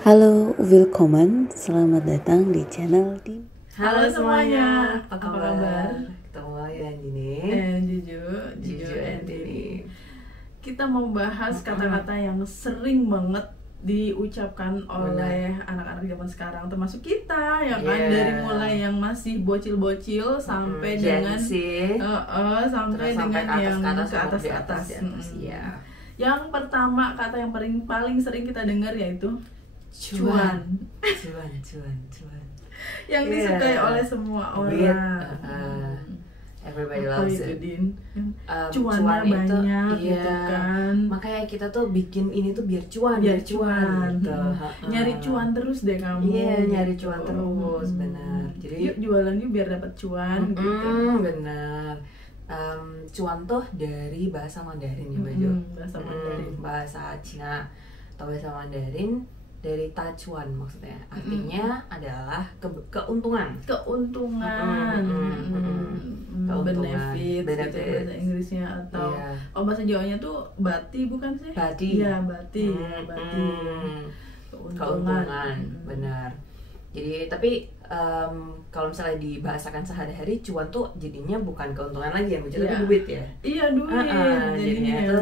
Halo, willkommen, selamat datang di channel di Halo semuanya, apa kabar? Ketemu lagi dan Dini. Juju and Dini. Kita mau bahas kata-kata yang sering banget diucapkan oleh anak-anak zaman sekarang, termasuk kita ya kan, dari mulai yang masih bocil-bocil sampai dengan sampai dengan yang ke atas. Ya. Yang pertama, kata yang paling sering kita dengar yaitu cuan. Yang disukai oleh semua orang. Everybody loves it. Cuannya banyak itu, gitu kan. Makanya kita tuh bikin ini tuh biar cuan gitu. Nyari cuan terus deh kamu. Iya, nyari cuan terus, benar. Jadi yuk jualan yuk biar dapat cuan gitu. Benar. Cuan tuh dari bahasa Mandarin ya, Baju. Bahasa Mandarin. Bahasa Cina atau bahasa Mandarin dari tacuan maksudnya. Artinya adalah keuntungan. Keuntungan. Benefit gitu bahasa Inggrisnya, atau bahasa Jawanya tuh bati bukan sih? Bati. Iya, bati. Keuntungan, benar. Jadi tapi kalau misalnya dibahasakan sehari-hari, cuan tuh jadinya bukan keuntungan lagi ya, tapi duit ya. Iya, duit. Jadinya itu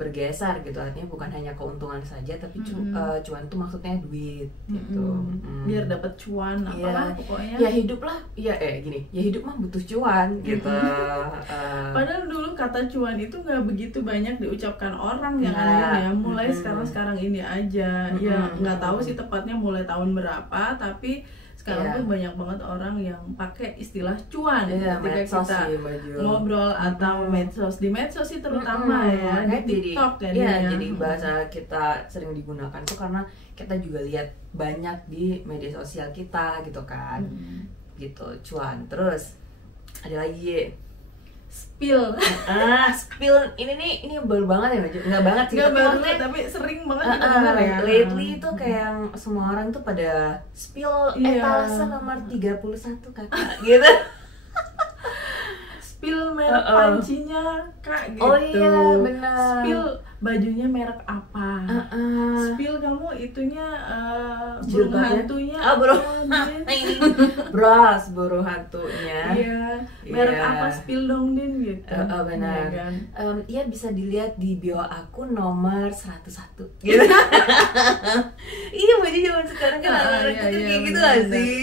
bergeser gitu, artinya bukan hanya keuntungan saja, tapi cuan tuh maksudnya duit gitu. Biar dapat cuan apalah pokoknya. Ya hidup lah, ya gini, ya hidup mah butuh cuan gitu. Padahal dulu kata cuan itu nggak begitu banyak diucapkan orang yang ada ya, mulai sekarang ini aja. Ya nggak tahu sih tepatnya mulai tahun berapa, tapi sekarang tuh banyak banget orang yang pakai istilah cuan ketika kita ngobrol atau medsos. Di medsos sih terutama ya, di TikTok jadi bahasa kita sering digunakan tuh karena kita juga lihat banyak di media sosial kita gitu kan. Gitu, cuan. Terus ada lagi spill. Spill ini baru banget ya, Baju. Enggak banget sih, tapi sering banget kita dengar ya. Lately itu kayak yang semua orang tuh pada spill etalase nomor 31 kakak gitu. Spill merek pancinya kak gitu. Oh iya, benar. Spill bajunya merek apa. Spill kamu itunya burung hantunya. Burung hantunya. Iya. Merek apa, spill dong Din gitu. Benar. Iya, bisa dilihat di bio aku nomor 101 gitu. Iya, baju zaman sekarang kan anak-anak itu kayak gitu lah sih.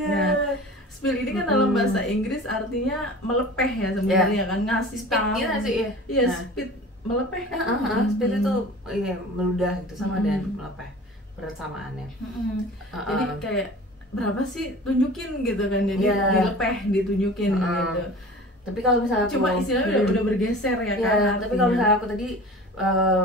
Iya. Spill ini kan dalam bahasa Inggris artinya melepeh ya sebenarnya kan, ngasih tahu. Iya, speed melepeh kan. Speed itu meludah gitu, sama dan melepeh persamaannya. Jadi kayak berapa sih tunjukin gitu kan, jadi dilepeh ditunjukin gitu. Tapi kalau misalnya cuma istilahnya udah bergeser ya kan. Tapi kalau misalnya aku tadi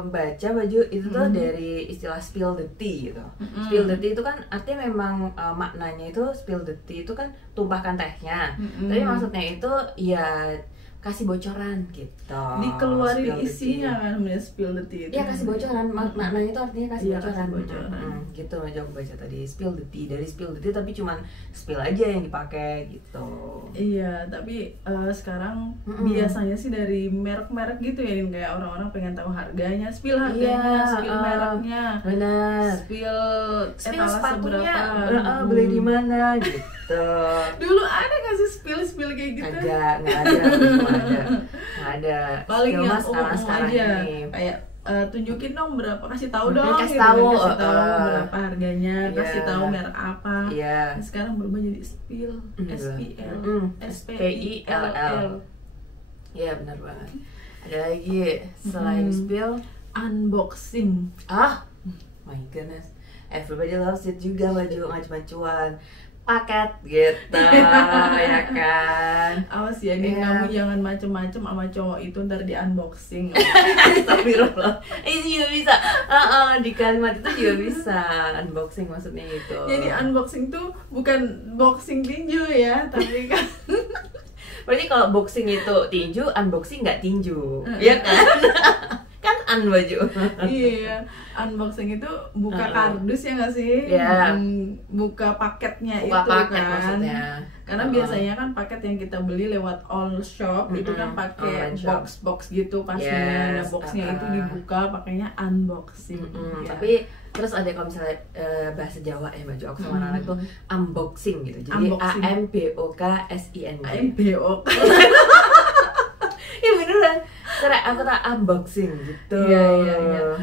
baca Baju itu tuh dari istilah spill the tea gitu. Spill the tea itu kan artinya memang maknanya itu spill the tea itu kan tumpahkan tehnya. Tapi maksudnya itu ya kasih bocoran gitu. Dikeluarin isinya kan, sebenarnya spill the tea itu. Iya, kasih bocoran. Maknanya itu artinya kasih bocoran. Gitu aja aku baca tadi, spill the tea. Dari spill the tea tapi cuman spill aja yang dipakai gitu. Iya, tapi sekarang biasanya sih dari merek-merek gitu ya, kayak orang-orang pengen tahu harganya, spill harganya, spill mereknya. Benar. Spill sepatunya beli di mana gitu. Dulu ada nggak sih spill kayak gitu? Nggak ada. Paling yang umum aja ini. kayak tunjukin dong berapa, kasih tahu dong, kasih tahu berapa harganya, kasih tahu merek apa. Nah, sekarang berubah jadi spill, SPILL. Iya, benar banget. Ada lagi selain spill, unboxing. My goodness, everybody loves it juga, Baju. Nggak cuma cuan, paket gitu. Ya kan. Awas ya nih, kamu jangan macem-macem sama cowok itu ntar di unboxing. Astagfirullah. Itu juga bisa. Di kalimat itu juga bisa unboxing, maksudnya gitu. Jadi unboxing tuh bukan boxing tinju ya, tapi kan berarti kalau boxing itu tinju, unboxing nggak tinju, ya kan? Kan baju. Iya, unboxing itu buka kardus ya nggak sih? Iya. Buka paketnya Buka itu paket kan. maksudnya. Karena biasanya kan paket yang kita beli lewat all shop itu kan pakai Online shop. box gitu pastinya. Nah, Yes, boxnya itu dibuka pakainya unboxing. Ya. Tapi terus ada kalau misalnya bahasa Jawa ya baju aku sama anak tuh unboxing gitu. Jadi Unboxing. AMBOKSING. MBO. Iya beneran. Karena aku tak unboxing gitu. Iya.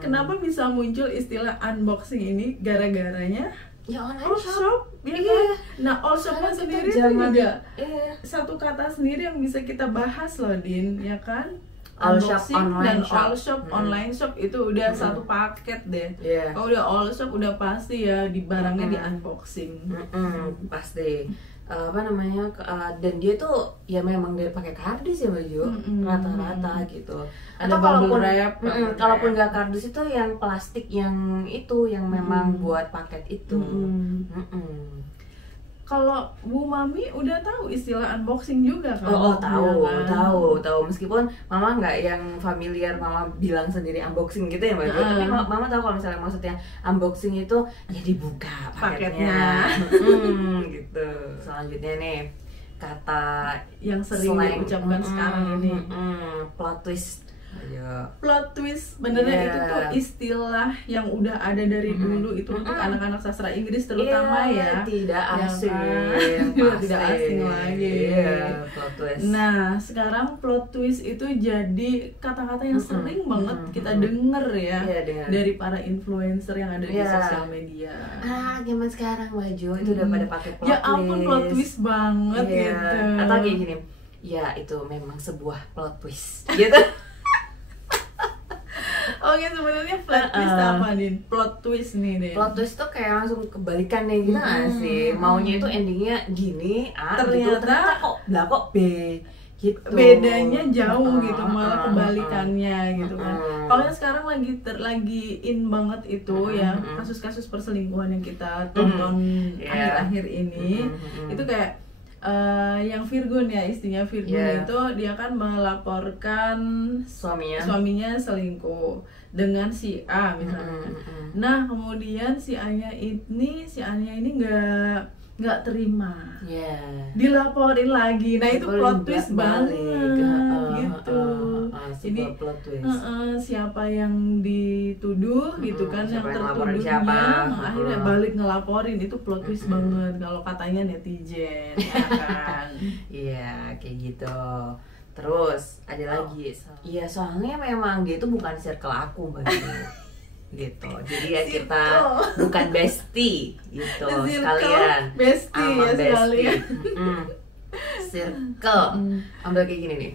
Kenapa bisa muncul istilah unboxing ini? Gara-garanya Ya online all shop. shop, ya Iya. kan? Nah, all shop Sekarang sendiri kita itu zaman- juga Iya. satu kata sendiri yang bisa kita bahas loh, Din, ya kan? All shop, Unboxing online dan shop. all shop, online shop itu udah satu paket deh. Iya. Kalau udah all shop udah pasti ya di barangnya di unboxing. Pasti. Apa namanya? Dan dia tuh ya memang dia pakai kardus ya baju rata-rata gitu. Ada Atau bubble kalaupun wrap, kalaupun nggak kardus itu yang plastik yang itu yang memang buat paket itu. Kalau Bu Mami udah tahu istilah unboxing juga kan? Tahu, Ya kan? tahu. Meskipun mama nggak yang familiar, mama bilang sendiri unboxing gitu ya mbak Jo. Tapi mama tahu kalau misalnya maksudnya unboxing itu ya dibuka paketnya. Gitu. Selanjutnya nih kata Yang sering slang. diucapkan sekarang ini. Plot twist. Ayo. Plot twist, benernya itu tuh istilah yang udah ada dari dulu itu untuk anak-anak sastra Inggris terutama ya. Tidak Ya asing. kan? Pasti. Tidak asing lagi. Iya, plot twist. Nah, sekarang plot twist itu jadi kata-kata yang sering banget kita denger ya Iya, dengar. dari para influencer yang ada di Iya. sosial media. Zaman sekarang baju itu udah pada pakai plot Ya ampun, plot twist banget Iya. gitu. Atau kayak gini, ya itu memang sebuah plot twist gitu. Oke, sebenarnya plot twist apa Din? Plot twist nih Din. Plot twist tuh kayak langsung kebalikan nih gitu nggak sih? Maunya itu endingnya gini, gitu. Ternyata kok B gitu. Bedanya jauh gitu, malah kebalikannya gitu kan. Kalau yang sekarang lagi in banget itu ya kasus-kasus perselingkuhan yang kita tonton akhir-akhir ini itu kayak yang Virgun ya, istrinya Virgun itu dia kan melaporkan suaminya selingkuh dengan si A misalnya. Nah kemudian si A-nya ini nggak terima, dilaporin lagi. Nah itu plot twist banget gitu. Jadi plot twist. Siapa yang dituduh gitu kan, yang tertuduhnya akhirnya balik ngelaporin, itu plot twist banget kalau katanya netizen ya kan. Iya kayak gitu. Terus ada lagi, iya soalnya memang dia itu bukan circle aku mbak gitu. Jadi ya kita bukan bestie gitu sekalian. Bestie ya sekalian. Circle. Ambil kayak gini nih.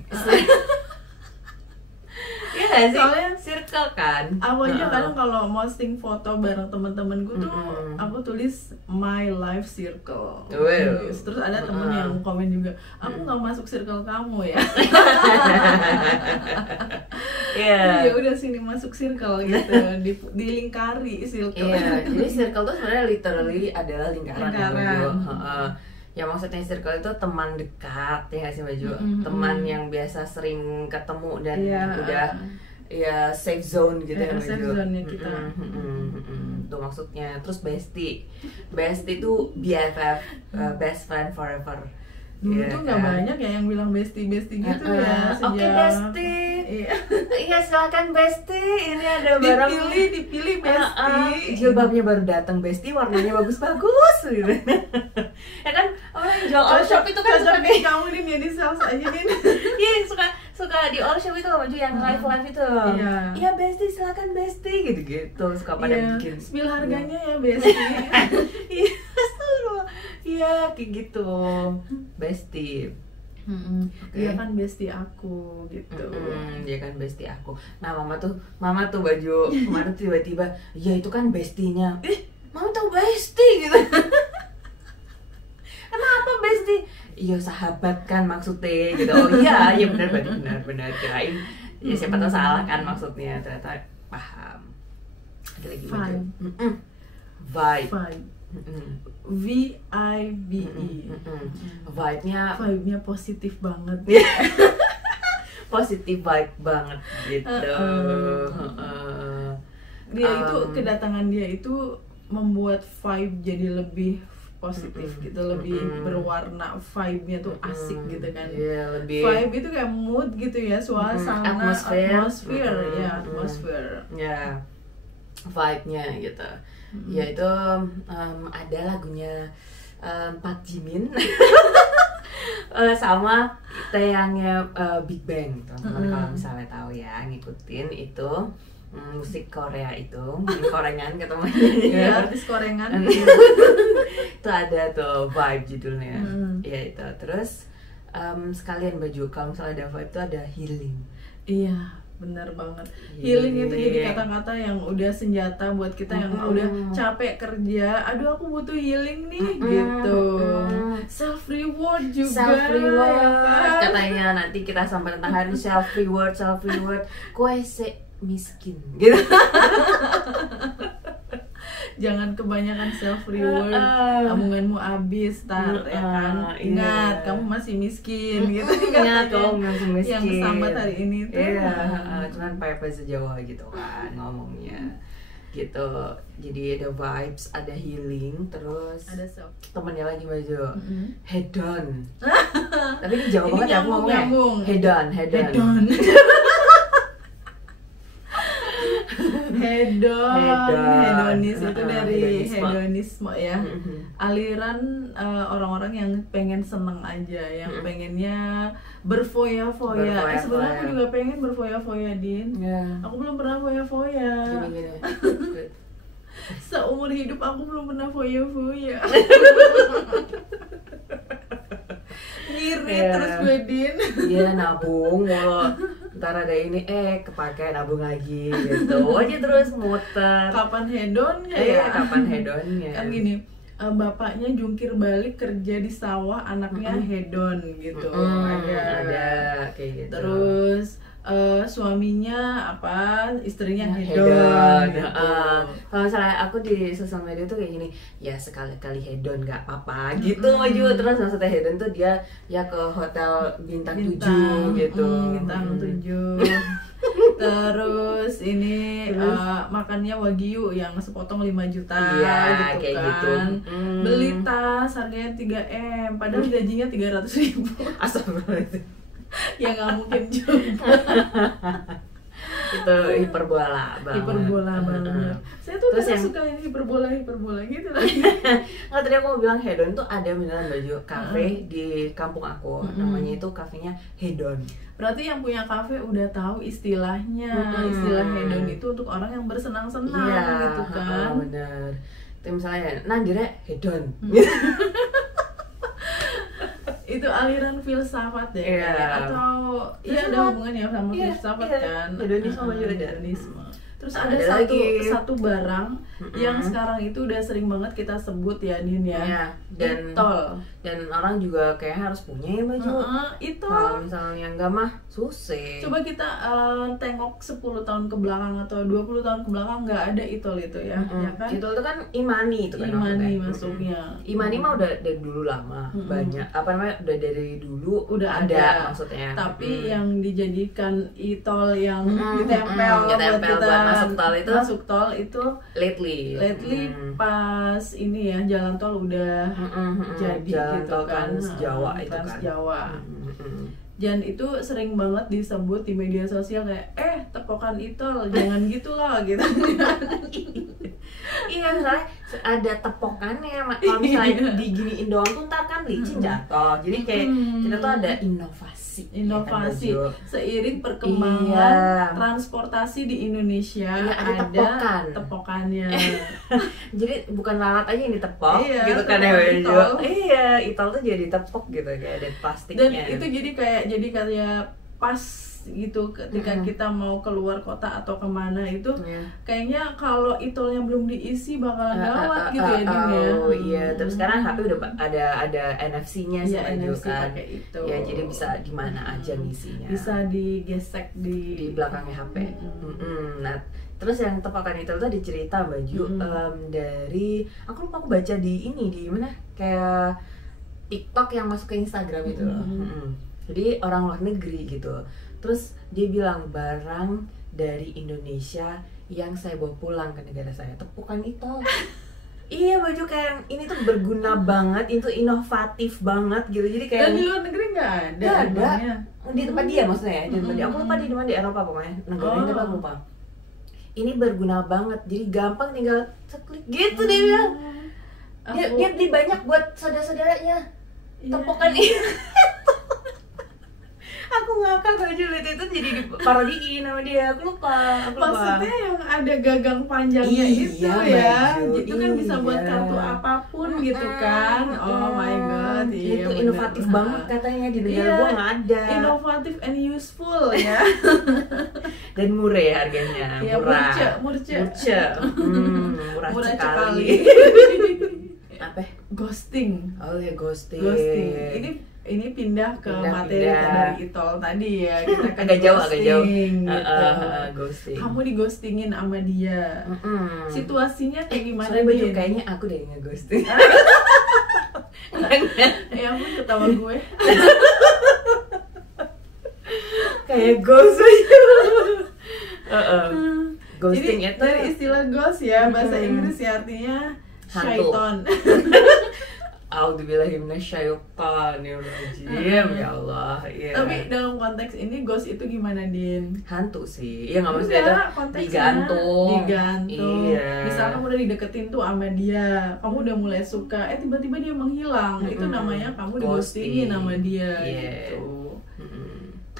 Iya gak sih? Soalnya circle kan. Aku aja kadang kalau posting foto bareng temen-temenku tuh aku tulis my life circle. Terus ada temen yang komen juga, aku nggak masuk circle kamu ya. Ya udah sini masuk circle gitu, dilingkari circle. Jadi circle tuh sebenarnya literally adalah lingkaran. Ya maksudnya circle itu teman dekat ya nggak sih baju, teman yang biasa sering ketemu dan udah ya safe zone gitu ya safe zone kita. Itu maksudnya. Terus bestie itu BFF, best friend forever. Dulu tuh nggak banyak ya yang bilang bestie gitu ya. Oke bestie. Iya silakan bestie. Ini ada barang dipilih bestie. Jilbabnya baru datang bestie, warnanya bagus gitu. Ya kan orang yang jual all shop itu kan suka kayak kamu nih di sales aja nih. Iya suka di all shop itu baju yang live itu. Iya bestie silakan bestie gitu suka pada bikin. Spill harganya ya bestie. Iya kayak gitu bestie. Dia kan bestie aku gitu. Dia kan bestie aku. Nah mama tuh baju kemarin tiba-tiba ya itu kan bestinya. Mama tuh bestie gitu. Kenapa bestie? Iya sahabat kan maksudnya gitu. Oh iya benar kirain ya siapa tahu salah kan maksudnya, ternyata paham. Ada lagi baju vibe. VIBE. Vibe-nya positif banget. positif vibe banget gitu. Dia itu kedatangan dia itu membuat vibe jadi lebih positif gitu, lebih berwarna, vibe-nya tuh asik gitu kan. Lebih vibe itu kayak mood gitu ya, suasana, atmosfer ya, vibe-nya gitu. Ya itu ada lagunya Park Jimin sama tayangnya Big Bang, teman-teman kalau misalnya tahu ya, ngikutin itu musik Korea itu, korengan ketemunya ya, artis korengan. Itu ada tuh vibe judulnya, ya itu. Terus sekalian baju, kalau misalnya ada vibe itu ada healing. Iya, benar banget. Healing itu jadi kata-kata yang udah senjata buat kita yang udah capek kerja. Aduh, aku butuh healing nih, gitu. Self reward juga. Self reward. Katanya nanti kita sampai tentang hari self reward. Kue miskin, gitu. Jangan kebanyakan self reward, tabunganmu habis, ya kan. Ingat, kamu masih miskin, gitu. Ingat, kamu masih miskin. Yang sambat hari ini tuh. Cuman bahasa Jawa gitu kan ngomongnya, gitu. Jadi ada vibes, ada healing, terus ada self. Temennya lagi baju hedon. Tapi ini jauh banget ya aku ngomongnya. Hedon. Hedonis itu dari hedonisme ya. Aliran orang-orang yang pengen seneng aja, yang pengennya berfoya-foya. Sebenarnya aku juga pengen berfoya-foya, Din. Aku belum pernah foya-foya. Seumur hidup aku belum pernah foya-foya. Ngirit terus gue, Din. Iya, nabung mulu. Ntar ada ini, kepake nabung lagi gitu. Aja terus muter. Kapan hedonnya ya? Kapan hedonnya? Kan gini, bapaknya jungkir balik kerja di sawah, anaknya hedon gitu. Ada kayak gitu. Terus suaminya istrinya hedon gitu. Kalau misalnya aku di sosial media tuh kayak gini, ya sekali-kali hedon nggak apa-apa gitu maju. Terus maksudnya hedon tuh dia ya ke hotel bintang 7 gitu. Bintang 7. Terus ini makannya wagyu yang sepotong 5 juta gitu kayak kan. Gitu. Beli tas harganya 3M padahal gajinya 300.000. Astagfirullahaladzim. Ya nggak mungkin juga. Itu hiperbola banget. Saya tuh udah suka yang hiperbola gitu lah. Nggak, tadi aku mau bilang hedon tuh ada beneran baju kafe di kampung aku. Namanya itu kafenya hedon. Berarti yang punya kafe udah tahu istilahnya. Istilah hedon itu untuk orang yang bersenang-senang gitu kan. Bener. Itu misalnya nanggire hedon. Itu aliran filsafat ya, atau ada hubungannya sama filsafat kan. Hedonisme. Terus ada satu barang yang sekarang itu udah sering banget kita sebut ya, Din ya. Dan orang juga kayak harus punya ya baju. Kalau misalnya enggak mah susah. Coba kita tengok 10 tahun ke belakang atau 20 tahun ke belakang nggak ada itol itu ya, ya kan? Itol itu kan imani itu kan. Imani masuknya. Imani mah udah dari dulu lama, banyak. Udah dari dulu udah ada maksudnya. Tapi yang dijadikan itol yang ditempel buat kita masuk tol itu lately pas ini ya jalan tol udah jadi jalan gitu tol kan, Transjawa itu kan. Transjawa. Dan itu sering banget disebut di media sosial kayak tepokan itol, jangan gitulah gitu. Iya, misalnya ada tepokannya, kalau misalnya diginiin doang tuh ntar kan licin jatuh. Jadi kayak kita tuh ada inovasi seiring perkembangan transportasi di Indonesia, ada tepokannya. Jadi bukan lalat aja yang ditepok gitu kan ya, itol tuh jadi tepok gitu, kayak ada plastiknya. Dan itu jadi kayak pas gitu ketika kita mau keluar kota atau kemana itu kayaknya kalau itolnya belum diisi bakalan gawat gitu ya, Din ya. Iya, tapi sekarang HP udah ada NFC-nya sih kan. Itu. Ya, jadi bisa di mana aja ngisinya. Bisa digesek di belakangnya HP. Nah, terus yang tepakan itu tuh dicerita baju dari aku baca di mana kayak TikTok yang masuk ke Instagram itu loh. Jadi orang luar negeri gitu Terus dia bilang barang dari Indonesia yang saya bawa pulang ke negara saya, tepukan itu. Iya, baju kayak ini tuh berguna banget, itu inovatif banget gitu. Jadi kayak Dan di luar negeri nggak ada. Nggak ada. emangnya? Di tempat dia maksudnya ya, di tempat dia. Aku lupa di mana, di Eropa pokoknya. Negaranya apa aku lupa. Ini berguna banget, jadi gampang tinggal seklik gitu dia bilang. Dia beli banyak buat saudara-saudaranya. Iya. Tepukan ini. Aku ngakak aja liat itu jadi diparodiin sama dia. Aku lupa. Maksudnya yang ada gagang panjangnya Iya, itu ya, baju. itu kan bisa buat Iya. kartu apapun gitu kan. Oh my god, iya itu bener. inovatif banget katanya, di negara gua nggak ada. Inovatif and useful ya. Dan murah ya harganya. Iya, Murah. murce. Murah Murah sekali. Apa? Ghosting. Oh ya, ghosting. Ini pindah ke materi Pindah. dari Itol tadi ya. Kita kan Agak jauh. ghosting, gitu. Ghosting. Kamu dighostingin sama dia. Situasinya kayak gimana? Soalnya baju Din? kayaknya aku deh nge-ghosting. Ya ampun, ketawa gue. Kayak ghost aja. Ghosting Jadi itu dari istilah ghost ya, bahasa Inggris ya, artinya Hantu. syaiton. Auzubillahiminasyaitonirrajim. Ya Allah. Iya. Tapi dalam konteks ini ghost itu gimana, Din? Hantu sih. Iya, nggak maksudnya itu konteksnya digantung. Iya. Misalnya kamu udah dideketin tuh sama dia, kamu udah mulai suka, tiba-tiba dia menghilang. Itu namanya kamu dighostingin sama dia gitu.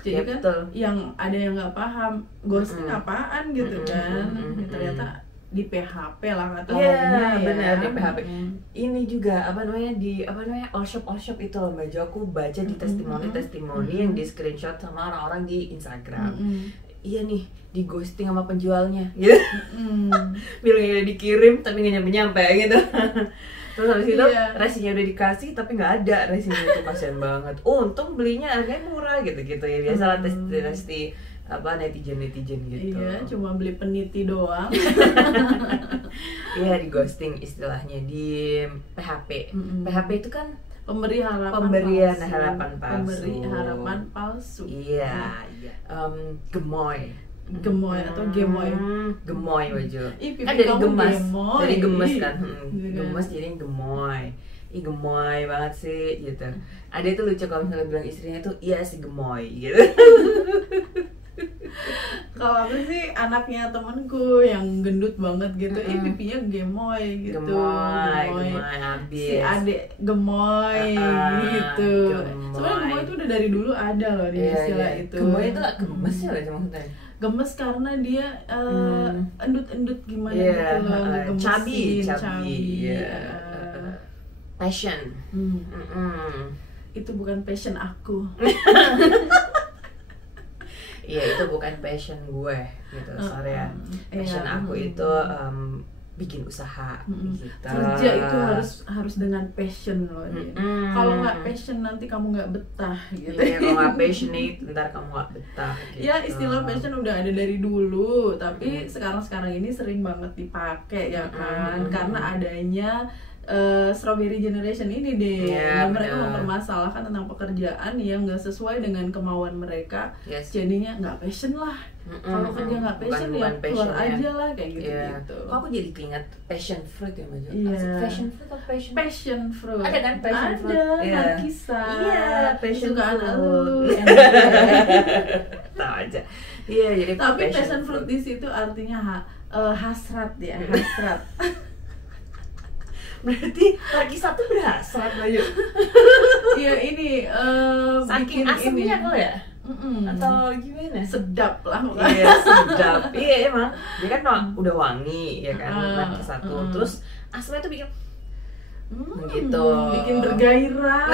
Jadi Ya, kan betul. yang ada yang nggak paham ghosting apaan gitu kan. Ternyata di PHP lah kata Iya, orangnya ya. benar, di PHP. Ini juga all shop itu loh, Mbak Jo. Aku baca di testimoni yang di screenshot sama orang-orang di Instagram. Iya nih, di ghosting sama penjualnya gitu. Bilangnya udah dikirim tapi nggak nyampe gitu. Terus habis itu resinya udah dikasih tapi nggak ada resinya, itu kasihan banget. Untung belinya harganya murah gitu-gitu ya. Biasalah testi netizen gitu. Iya, cuma beli peniti doang. Iya, di ghosting istilahnya di PHP. PHP itu kan Pemberian harapan palsu. Pemberi harapan palsu. Iya. Gemoy Atau gemoy. Gemoy baju. Ih, pipi Kan dari kamu gemas. gemoy. Dari gemes kan. Iya. Gemes jadi gemoy. Ih, gemoy banget sih gitu. Ada itu lucu kalau misalnya bilang istrinya tuh iya si gemoy gitu. Kalau aku sih anaknya temenku yang gendut banget gitu, pipinya gemoy gitu. Gemoy abis. Si adek gemoy gitu. Gemoy. Sebenarnya gemoy itu udah dari dulu ada loh di istilah itu. Gemoy itu gemes ya maksudnya. Gemes karena dia endut-endut gimana Iya, gitu loh, ngegemesin, cabi. Iya. Passion. Itu bukan passion aku. Iya, itu bukan passion gue gitu, sorry ya. Passion aku itu bikin usaha gitu. Kerja itu harus dengan passion loh. Kalau nggak passion nanti kamu nggak betah gitu. Iya, kalau nggak passionate ntar kamu nggak betah gitu. Ya, istilah passion udah ada dari dulu, tapi sekarang ini sering banget dipakai ya kan, karena adanya Strawberry Generation ini deh. Yeah, mereka bener. mempermasalahkan tentang pekerjaan yang nggak sesuai dengan kemauan mereka. Yes. Jadinya nggak passion lah. Kalau kerja nggak passion ya keluar aja lah kayak gitu. Kok aku jadi keinget passion fruit ya, Mbak Jo? Iya. Passion fruit atau passion? Passion fruit. Ada kan passion fruit? Ada, Iya. Narkisa. Iya, passion Kesukaan fruit. lu. Tahu aja. Iya, jadi Tapi passion fruit di situ artinya hasrat ya, hasrat. Berarti lagi satu berhasrat aja. Iya, ini Saking bikin asamnya ini. kok ya? Atau gimana? Sedap lah pokoknya. Iya, sedap. Iya, emang. Dia kan udah wangi ya kan, lagi satu. Terus asamnya tuh bikin gitu. Bikin bergairah.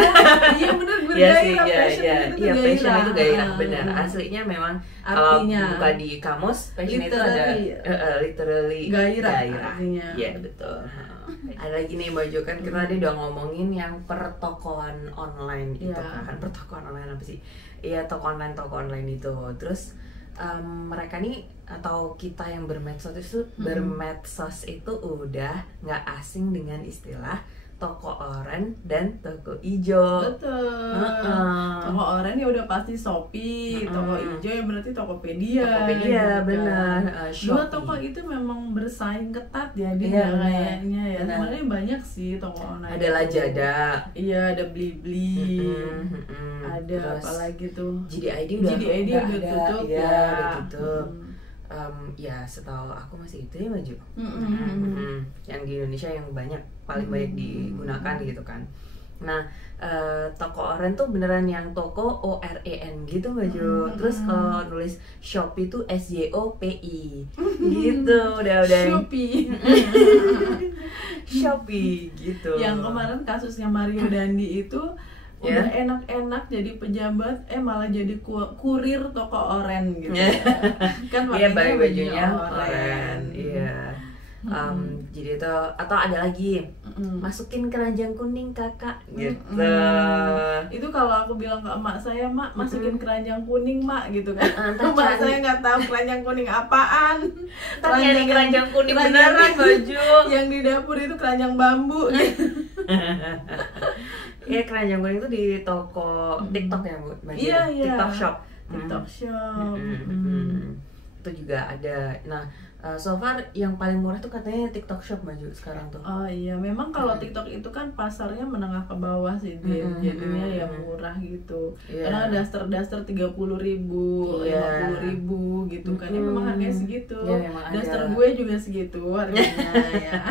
Iya bener, Iya bergairah. sih, iya, passion itu gairah, benar. Ah. Aslinya memang kalau Artinya, buka di kamus, passion itu ada literally gairah artinya. Iya, betul. Ada lagi nih Mbak Jo, kan kita tadi udah ngomongin yang pertokoan online itu kan. Pertokoan online apa sih? Iya, toko online itu. Terus mereka nih atau kita yang bermedsos itu udah nggak asing dengan istilah toko oranye dan toko hijau. Betul. Toko oranye ya udah pasti Shopee, toko hijau ya berarti Tokopedia. Tokopedia, gitu benar. kan. Dua toko itu memang bersaing ketat ya dia kayaknya ya. Sebenarnya banyak sih toko online. Ada Lazada. Iya, ada Blibli. Ada Terus apa lagi tuh? JDID udah tutup ya. ya. Udah tutup. Ya setahu aku masih itu ya Maju. Yang di Indonesia yang paling banyak digunakan gitu kan. Nah, toko oranye tuh beneran yang toko OREN gitu Maju. Terus kalau nulis Shopee tuh SJOPI gitu. Udah Shopee. Shopee gitu. Yang kemarin kasusnya Mario Dandi itu udah enak-enak jadi pejabat, malah jadi kurir toko oren gitu. Kan bajunya oren. Iya. Jadi itu atau ada lagi masukin keranjang kuning kakak gitu. Itu kalau aku bilang ke emak saya, mak masukin keranjang kuning mak gitu kan. Emak saya nggak tahu keranjang kuning apaan. Keranjang kuning beneran Baju. Yang di dapur itu keranjang bambu. Iya, keranjang kuning itu di toko TikTok ya Bu? Iya. TikTok Shop. TikTok Shop. Itu juga ada. Nah, so far yang paling murah tuh katanya TikTok Shop Maju sekarang tuh. Oh iya, memang kalau TikTok itu kan pasarnya menengah ke bawah sih dia. Jadinya ya murah gitu. Karena daster 30.000, 50.000 gitu kan. Ya memang harganya segitu. Daster gue juga segitu harganya ya.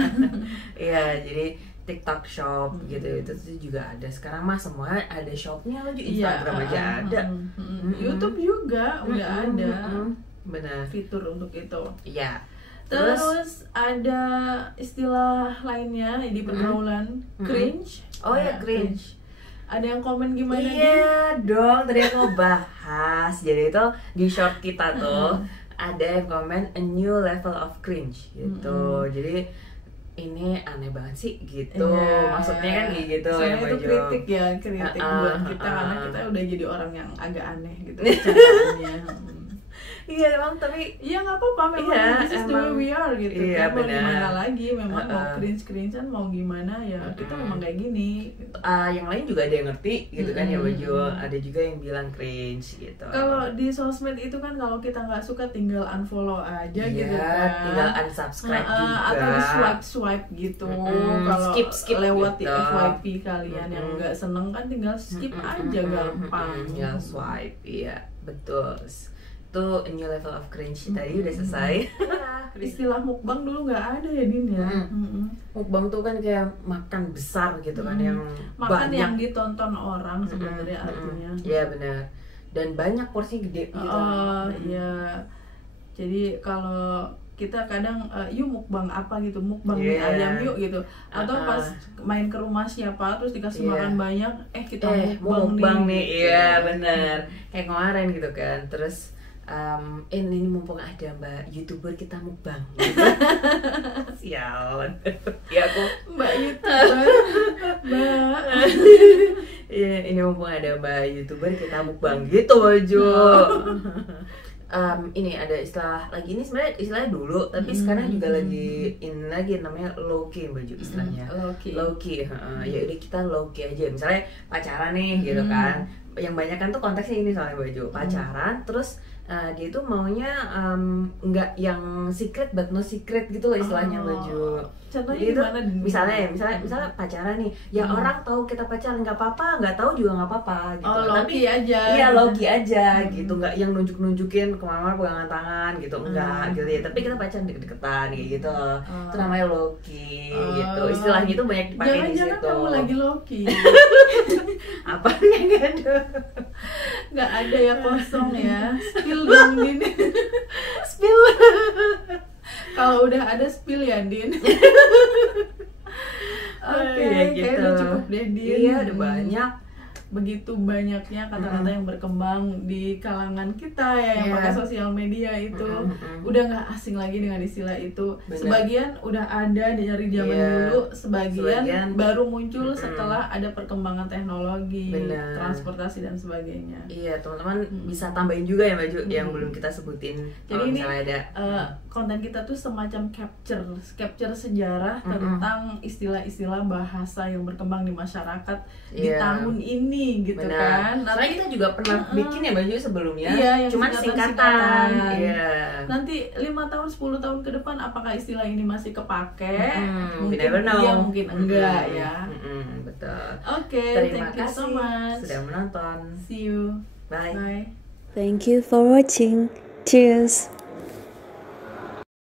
Iya, jadi TikTok Shop gitu itu tuh juga ada sekarang mah semua ada shopnya loh, Instagram aja ada, YouTube juga udah ada, benar fitur untuk itu. Iya. Terus ada istilah lainnya di pergaulan cringe. Oh ya cringe. Ada yang komen gimana? Iya dong, tadi aku bahas. Jadi itu di short kita tuh ada yang komen a new level of cringe gitu. Jadi ini aneh banget sih gitu, maksudnya kan kayak gitu. Soalnya itu kritik buat kita karena kita udah jadi orang yang agak aneh gitu caranya. Iya emang, tapi iya nggak apa-apa, memang this is the way we are gitu. Iya, mau gimana lagi, memang mau cringe-cringean mau gimana ya kita memang kayak gini gitu. Yang lain juga ada yang ngerti gitu kan ya Baju, ada juga yang bilang cringe gitu. Kalau di sosmed itu kan kalau kita nggak suka tinggal unfollow aja gitu kan, tinggal unsubscribe juga atau di swipe gitu. Kalau skip lewat gitu. di FYP kalian yang nggak seneng kan tinggal skip aja gampang. Tinggal swipe, iya betul. Itu a new level of cringe tadi udah selesai. Istilah mukbang dulu nggak ada ya Din ya. Mukbang tuh kan kayak makan besar gitu kan, yang makan banyak yang ditonton orang sebenarnya artinya. Iya benar. Dan banyak porsi gede gitu. Oh iya. Jadi kalau kita kadang yuk mukbang apa gitu, mukbang mie ayam yuk gitu, atau pas main ke rumah siapa terus dikasih makan banyak, kita mukbang nih. Iya benar. Kayak kemarin gitu kan. Terus ini mumpung ada mbak YouTuber kita mukbang gitu. Sialan. Ya aku mbak YouTuber. Mbak. Iya, ini mumpung ada mbak YouTuber kita mukbang gitu Baju. Ini ada istilah lagi, ini sebenarnya istilahnya dulu tapi sekarang juga lagi in lagi namanya low key Baju istilahnya. Low key. Ya udah kita low key aja. Misalnya pacaran nih gitu kan. Yang banyak kan tuh konteksnya ini soalnya Baju. Pacaran terus dia tuh maunya nggak yang secret but no secret gitu loh istilahnya Baju. Contohnya gimana? Misalnya pacaran nih, ya orang tahu kita pacaran nggak apa-apa, nggak tahu juga nggak apa-apa gitu. Tapi aja. Iya logi aja gitu, nggak yang nunjukin kemana-mana pegangan tangan gitu, enggak gitu ya. Tapi kita pacaran deket-deketan kayak gitu. Itu namanya logi gitu. Istilahnya itu banyak dipakai di situ. Jangan-jangan kamu lagi logi. Apa nggak ada? Nggak ada ya, kosong ya. Spill dong Din. Spill. Kalau udah ada spill ya Din. Oke, ya, gitu. kayaknya udah cukup deh Din. Iya udah begitu banyaknya kata-kata yang berkembang di kalangan kita ya yang pakai sosial media itu udah nggak asing lagi dengan istilah itu. Sebagian udah ada dari zaman dulu, sebagian baru muncul setelah ada perkembangan teknologi, transportasi dan sebagainya. Iya, teman-teman bisa tambahin juga ya Mbak Ju yang belum kita sebutin. Jadi ini ada konten kita tuh semacam capture sejarah tentang istilah-istilah bahasa yang berkembang di masyarakat di tahun ini gitu kan. Soalnya kita juga pernah bikin ya Mbak Ju sebelumnya, cuman singkatan. Nanti 5 tahun 10 tahun ke depan apakah istilah ini masih kepake? Mungkin iya, mungkin enggak ya. Betul. Oke, terima thank you so much sudah menonton. See you. Bye. Bye. Thank you for watching. Cheers.